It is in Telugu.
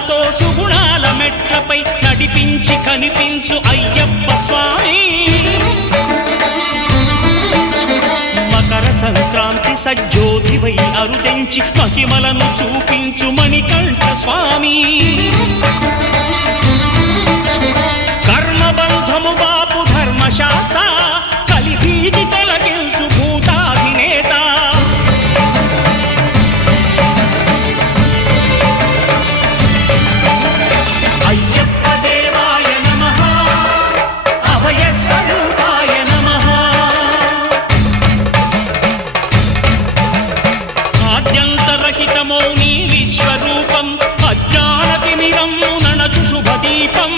సుగుణాలతో సుగుణాల మెట్లపై నడిపించి కనిపించు అయ్యప్ప స్వామి. మకర సంక్రాంతి సజ్జోతివై అరుదెంచి మహిమలను చూపించు మణికంఠ స్వామి. కర్మబంధము బాపు ధర్మశాస్త్ర కలిభీతి తొలగించు భూతాధినేత. అయ్యప్ప దేవాయ నమః అభయ స్వరూపాయ నమః. ఆద్యంతరహితమౌ నీ విశ్వరూపం అజ్ఞానతిమిరము నణచు శుభదీపం.